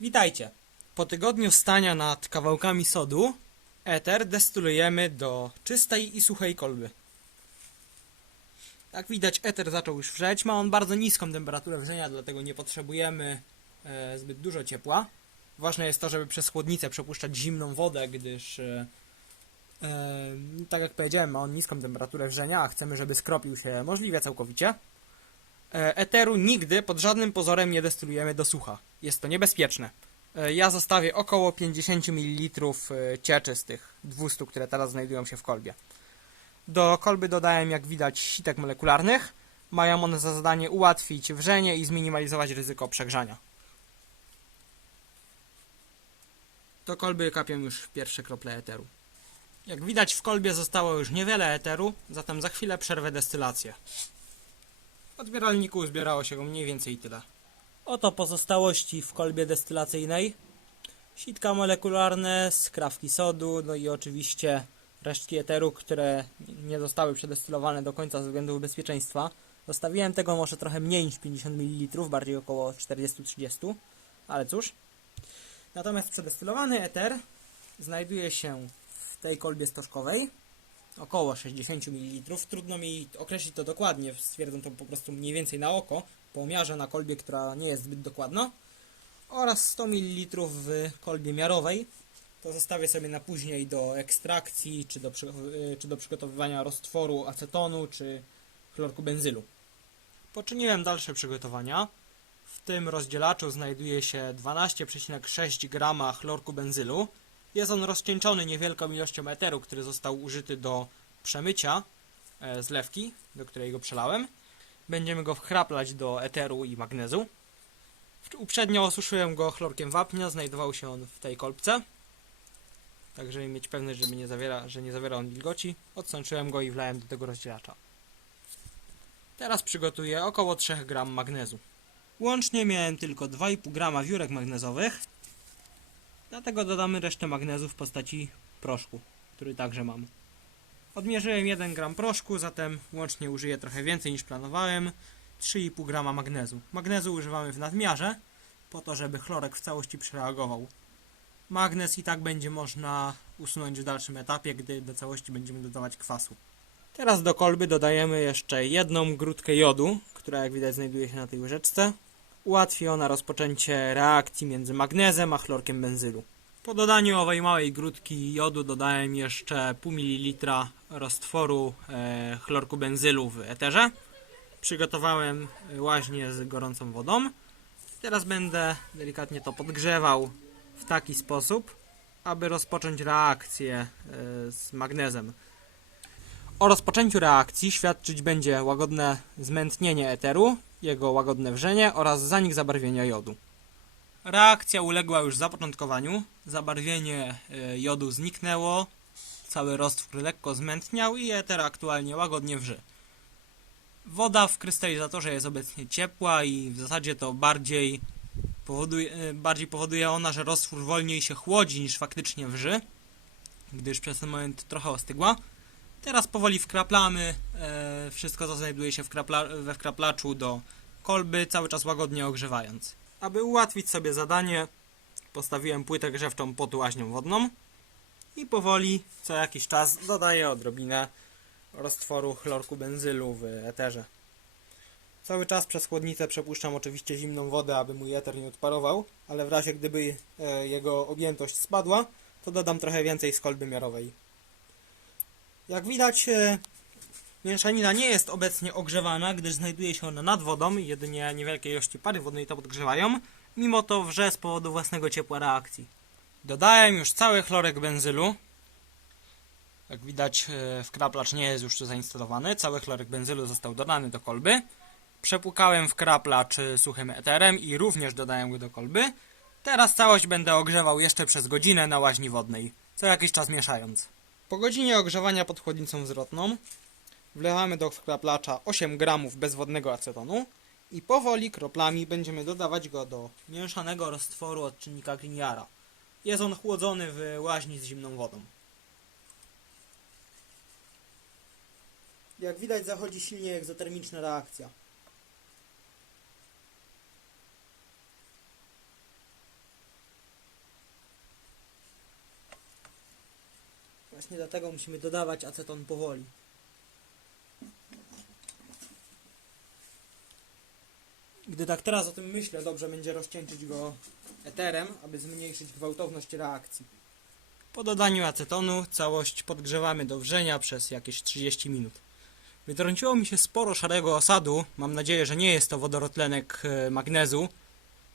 Witajcie. Po tygodniu stania nad kawałkami sodu, eter destylujemy do czystej i suchej kolby. Jak widać, eter zaczął już wrzeć. Ma on bardzo niską temperaturę wrzenia, dlatego nie potrzebujemy e, zbyt dużo ciepła. Ważne jest to, żeby przez chłodnicę przepuszczać zimną wodę, gdyż, e, e, tak jak powiedziałem, ma on niską temperaturę wrzenia, a chcemy, żeby skropił się możliwie całkowicie. E, Eteru nigdy pod żadnym pozorem nie destylujemy do sucha. Jest to niebezpieczne. E, Ja zostawię około 50 ml e, cieczy z tych 200, które teraz znajdują się w kolbie. Do kolby dodałem, jak widać, sitek molekularnych. Mają one za zadanie ułatwić wrzenie i zminimalizować ryzyko przegrzania. Do kolby kapią już pierwsze krople eteru. Jak widać, w kolbie zostało już niewiele eteru, zatem za chwilę przerwę destylację. Odbieralniku zbierało się mniej więcej tyle. Oto pozostałości w kolbie destylacyjnej. Sitka molekularne, skrawki sodu, no i oczywiście resztki eteru, które nie zostały przedestylowane do końca ze względów bezpieczeństwa. Zostawiłem tego może trochę mniej niż 50 ml, bardziej około 40-30, ale cóż. Natomiast przedestylowany eter znajduje się w tej kolbie stożkowej, około 60 ml. Trudno mi określić to dokładnie, stwierdzam to po prostu mniej więcej na oko, po umiarze na kolbie, która nie jest zbyt dokładna. Oraz 100 ml w kolbie miarowej. To zostawię sobie na później do ekstrakcji, czy do, y, czy do przygotowywania roztworu acetonu, czy chlorku benzylu. Poczyniłem dalsze przygotowania. W tym rozdzielaczu znajduje się 12,6 g chlorku benzylu. Jest on rozcieńczony niewielką ilością eteru, który został użyty do przemycia e, zlewki, do której go przelałem. Będziemy go wchraplać do eteru i magnezu. Uprzednio osuszyłem go chlorkiem wapnia, znajdował się on w tej kolbce. Tak, żeby mieć pewność, żeby nie zawiera, że nie zawiera on wilgoci, odsączyłem go i wlałem do tego rozdzielacza. Teraz przygotuję około 3 g magnezu. Łącznie miałem tylko 2,5 g wiórek magnezowych, dlatego dodamy resztę magnezu w postaci proszku, który także mam. Odmierzyłem 1 gram proszku, zatem łącznie użyję trochę więcej niż planowałem. 3,5 grama magnezu. Magnezu używamy w nadmiarze, po to, żeby chlorek w całości przereagował. Magnez i tak będzie można usunąć w dalszym etapie, gdy do całości będziemy dodawać kwasu. Teraz do kolby dodajemy jeszcze jedną grudkę jodu, która jak widać znajduje się na tej łyżeczce. Ułatwi ona rozpoczęcie reakcji między magnezem a chlorkiem benzylu. Po dodaniu owej małej grudki jodu dodałem jeszcze pół mililitra roztworu e, chlorku benzylu w eterze. Przygotowałem łaźnię z gorącą wodą. Teraz będę delikatnie to podgrzewał w taki sposób, aby rozpocząć reakcję e, z magnezem. O rozpoczęciu reakcji świadczyć będzie łagodne zmętnienie eteru, jego łagodne wrzenie oraz zanik zabarwienia jodu. Reakcja uległa już zapoczątkowaniu. Zabarwienie e, jodu zniknęło, cały roztwór lekko zmętniał i eter aktualnie łagodnie wrzy. Woda w krystalizatorze jest obecnie ciepła i w zasadzie to bardziej powoduje, e, bardziej powoduje ona, że roztwór wolniej się chłodzi niż faktycznie wrzy, gdyż przez ten moment trochę ostygła. Teraz powoli wkraplamy e, wszystko, co znajduje się we wkraplaczu do kolby, cały czas łagodnie ogrzewając. Aby ułatwić sobie zadanie, postawiłem płytę grzewczą pod łaźnią wodną i powoli, co jakiś czas, dodaję odrobinę roztworu chlorku benzylu w eterze. Cały czas przez chłodnicę przepuszczam oczywiście zimną wodę, aby mój eter nie odparował, ale w razie gdyby e, jego objętość spadła, to dodam trochę więcej z kolby miarowej. Jak widać, e, mieszanina nie jest obecnie ogrzewana, gdyż znajduje się ona nad wodą jedynie niewielkie ilości pary wodnej to podgrzewają. Mimo to wrze z powodu własnego ciepła reakcji. Dodałem już cały chlorek benzylu. Jak widać, e, wkraplacz nie jest już tu zainstalowany. Cały chlorek benzylu został dodany do kolby. Przepłukałem wkraplacz e, suchym eterem i również dodałem go do kolby. Teraz całość będę ogrzewał jeszcze przez godzinę na łaźni wodnej, co jakiś czas mieszając. Po godzinie ogrzewania pod chłodnicą zwrotną wlewamy do wkraplacza 8 gramów bezwodnego acetonu i powoli kroplami będziemy dodawać go do mieszanego roztworu odczynnika Grignara. Jest on chłodzony w łaźni z zimną wodą. Jak widać zachodzi silnie egzotermiczna reakcja. Właśnie dlatego musimy dodawać aceton powoli. Gdy tak teraz o tym myślę, dobrze będzie rozcieńczyć go eterem, aby zmniejszyć gwałtowność reakcji. Po dodaniu acetonu całość podgrzewamy do wrzenia przez jakieś 30 minut. Wytrąciło mi się sporo szarego osadu. Mam nadzieję, że nie jest to wodorotlenek e, magnezu.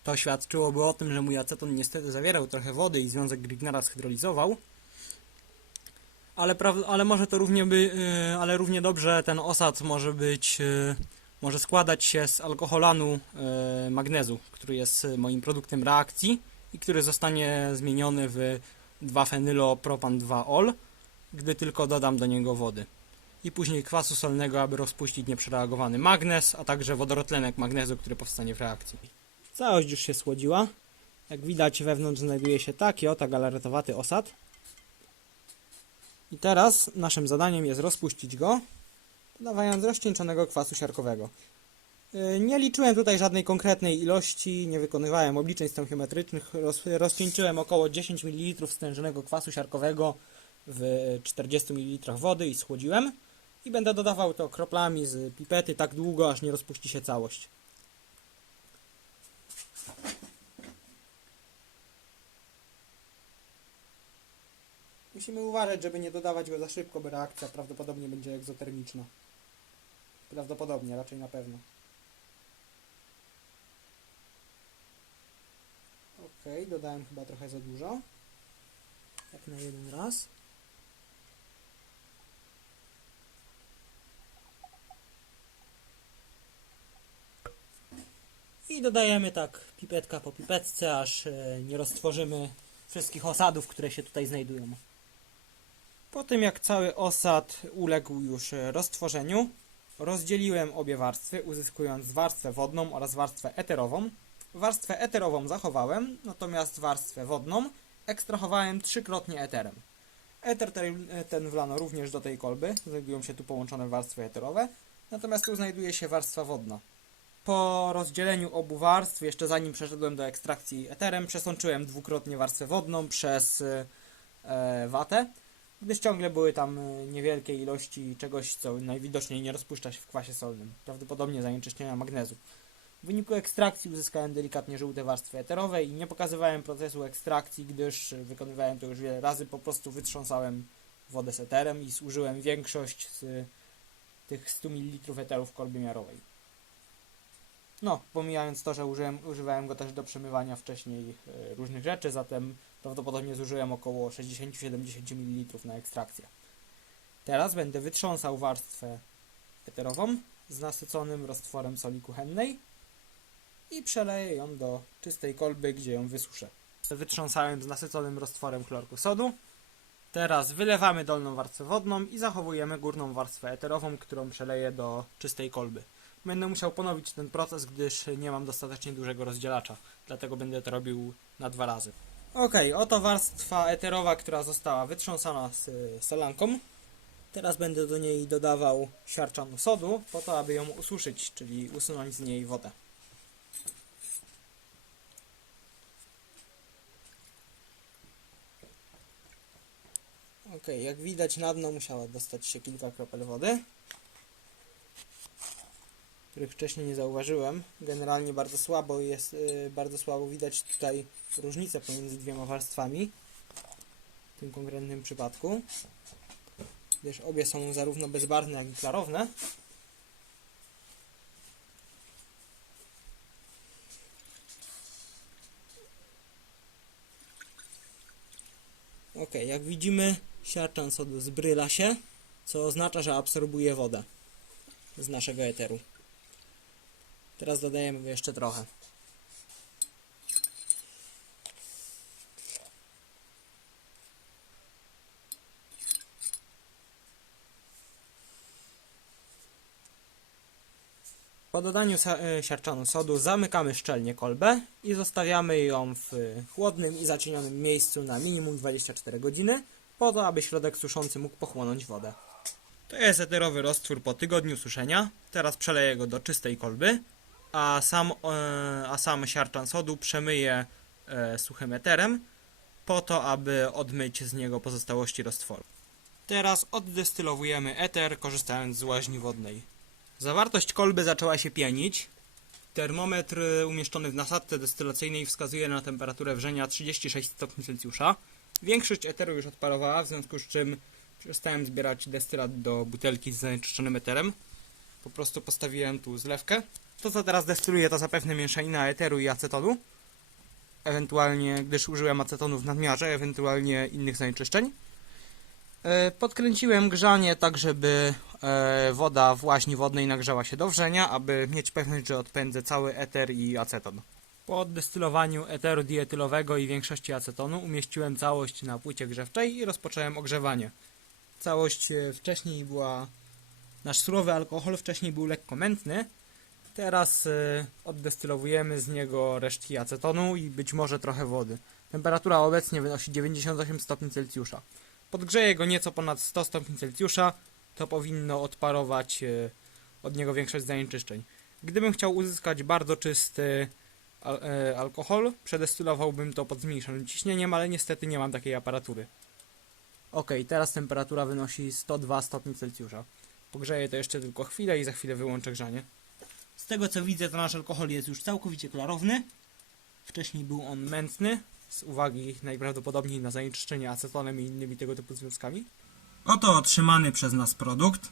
To świadczyłoby o tym, że mój aceton niestety zawierał trochę wody i związek Grignara schydrolizował. Ale, ale może to równie by, e, ale równie dobrze ten osad może być, e, może składać się z alkoholanu e, magnezu, który jest moim produktem reakcji i który zostanie zmieniony w 2-fenylopropan-2-ol, gdy tylko dodam do niego wody. I później kwasu solnego, aby rozpuścić nieprzereagowany magnez, a także wodorotlenek magnezu, który powstanie w reakcji. Całość już się słodziła. Jak widać wewnątrz znajduje się taki oto galaretowaty osad. I teraz naszym zadaniem jest rozpuścić go, dodawając rozcieńczonego kwasu siarkowego. Yy, Nie liczyłem tutaj żadnej konkretnej ilości, nie wykonywałem obliczeń stoichiometrycznych. Roz, rozcieńczyłem około 10 ml stężonego kwasu siarkowego w 40 ml wody i schłodziłem. I będę dodawał to kroplami z pipety tak długo, aż nie rozpuści się całość. Musimy uważać, żeby nie dodawać go za szybko, bo reakcja prawdopodobnie będzie egzotermiczna. Prawdopodobnie, raczej na pewno. Ok, dodałem chyba trochę za dużo. Jak na jeden raz. I dodajemy tak pipetka po pipetce, aż e, nie roztworzymy wszystkich osadów, które się tutaj znajdują. Po tym jak cały osad uległ już roztworzeniu, rozdzieliłem obie warstwy, uzyskując warstwę wodną oraz warstwę eterową. Warstwę eterową zachowałem, natomiast warstwę wodną ekstrahowałem trzykrotnie eterem. Eter ten, ten wlano również do tej kolby, znajdują się tu połączone warstwy eterowe, natomiast tu znajduje się warstwa wodna. Po rozdzieleniu obu warstw, jeszcze zanim przeszedłem do ekstrakcji eterem, przesączyłem dwukrotnie warstwę wodną przez e, watę, gdyż ciągle były tam e, niewielkie ilości czegoś, co najwidoczniej nie rozpuszcza się w kwasie solnym, prawdopodobnie zanieczyszczenia magnezu. W wyniku ekstrakcji uzyskałem delikatnie żółte warstwy eterowe i nie pokazywałem procesu ekstrakcji, gdyż e, wykonywałem to już wiele razy, po prostu wytrząsałem wodę z eterem i zużyłem większość z tych 100 ml eteru w miarowej. No, pomijając to, że użyłem, używałem go też do przemywania wcześniej e, różnych rzeczy, zatem prawdopodobnie zużyłem około 60-70 ml na ekstrakcję. Teraz będę wytrząsał warstwę eterową z nasyconym roztworem soli kuchennej i przeleję ją do czystej kolby, gdzie ją wysuszę. Wytrząsałem z nasyconym roztworem chlorku sodu. Teraz wylewamy dolną warstwę wodną i zachowujemy górną warstwę eterową, którą przeleję do czystej kolby. Będę musiał ponowić ten proces, gdyż nie mam dostatecznie dużego rozdzielacza, dlatego będę to robił na dwa razy. Ok, oto warstwa eterowa, która została wytrząsana z solanką. Teraz będę do niej dodawał siarczanu sodu, po to, aby ją ususzyć, czyli usunąć z niej wodę. Ok, jak widać na dno musiała dostać się kilka kropel wody których wcześniej nie zauważyłem. Generalnie bardzo słabo jest, yy, bardzo słabo widać tutaj różnicę pomiędzy dwiema warstwami. W tym konkretnym przypadku. Gdyż obie są zarówno bezbarwne, jak i klarowne. Ok, jak widzimy, siarczan sodu zbryla się, co oznacza, że absorbuje wodę z naszego eteru. Teraz dodajemy go jeszcze trochę. Po dodaniu e, siarczanu sodu zamykamy szczelnie kolbę i zostawiamy ją w chłodnym i zacienionym miejscu na minimum 24 godziny, po to aby środek suszący mógł pochłonąć wodę. To jest eterowy roztwór po tygodniu suszenia. Teraz przeleję go do czystej kolby, a sam, e, a sam siarczan sodu przemyję e, suchym eterem, po to, aby odmyć z niego pozostałości roztworu. Teraz oddestylowujemy eter, korzystając z łaźni wodnej. Zawartość kolby zaczęła się pienić. Termometr y, umieszczony w nasadce destylacyjnej wskazuje na temperaturę wrzenia 36 stopni Celsjusza. Większość eteru już odparowała, w związku z czym przestałem zbierać destylat do butelki z zanieczyszczonym eterem. Po prostu postawiłem tu zlewkę. To co teraz destyluję to zapewne mieszanina eteru i acetonu. Ewentualnie, gdyż użyłem acetonu w nadmiarze, ewentualnie innych zanieczyszczeń. E, Podkręciłem grzanie tak, żeby e, woda w łaźni wodnej nagrzała się do wrzenia, aby mieć pewność, że odpędzę cały eter i aceton. Po oddestylowaniu eteru dietylowego i większości acetonu umieściłem całość na płycie grzewczej i rozpocząłem ogrzewanie. Całość e, wcześniej była... Nasz surowy alkohol wcześniej był lekko mętny. Teraz e, oddestylowujemy z niego resztki acetonu i być może trochę wody. Temperatura obecnie wynosi 98 stopni Celsjusza. Podgrzeję go nieco ponad 100 stopni Celsjusza, to powinno odparować e, od niego większość zanieczyszczeń. Gdybym chciał uzyskać bardzo czysty al e, alkohol, przedestylowałbym to pod zmniejszonym ciśnieniem, ale niestety nie mam takiej aparatury. Ok, teraz temperatura wynosi 102 stopni Celsjusza. Pogrzeję to jeszcze tylko chwilę i za chwilę wyłączę grzanie. Z tego co widzę, to nasz alkohol jest już całkowicie klarowny. Wcześniej był on mętny, z uwagi najprawdopodobniej na zanieczyszczenie acetonem i innymi tego typu związkami. Oto otrzymany przez nas produkt.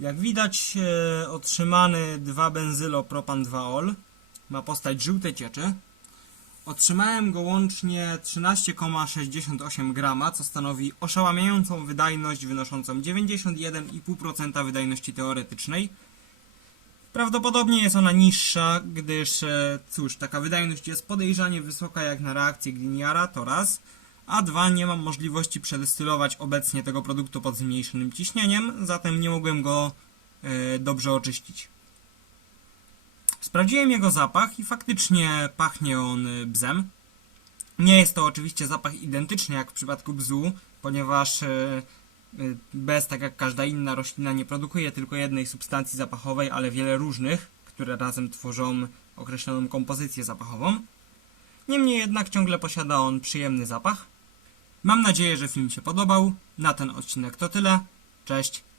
Jak widać, e, otrzymany 2-benzylopropan-2-ol ma postać żółtej cieczy. Otrzymałem go łącznie 13,68 grama, co stanowi oszałamiającą wydajność wynoszącą 91,5% wydajności teoretycznej. Prawdopodobnie jest ona niższa, gdyż, e, cóż, taka wydajność jest podejrzanie wysoka jak na reakcję Gliniara, to raz, a dwa, nie mam możliwości przedestylować obecnie tego produktu pod zmniejszonym ciśnieniem, zatem nie mogłem go e, dobrze oczyścić. Sprawdziłem jego zapach i faktycznie pachnie on e, bzem. Nie jest to oczywiście zapach identyczny jak w przypadku bzu, ponieważ Y, Bez, tak jak każda inna roślina, nie produkuje tylko jednej substancji zapachowej, ale wiele różnych, które razem tworzą określoną kompozycję zapachową. Niemniej jednak ciągle posiada on przyjemny zapach. Mam nadzieję, że film się podobał. Na ten odcinek to tyle. Cześć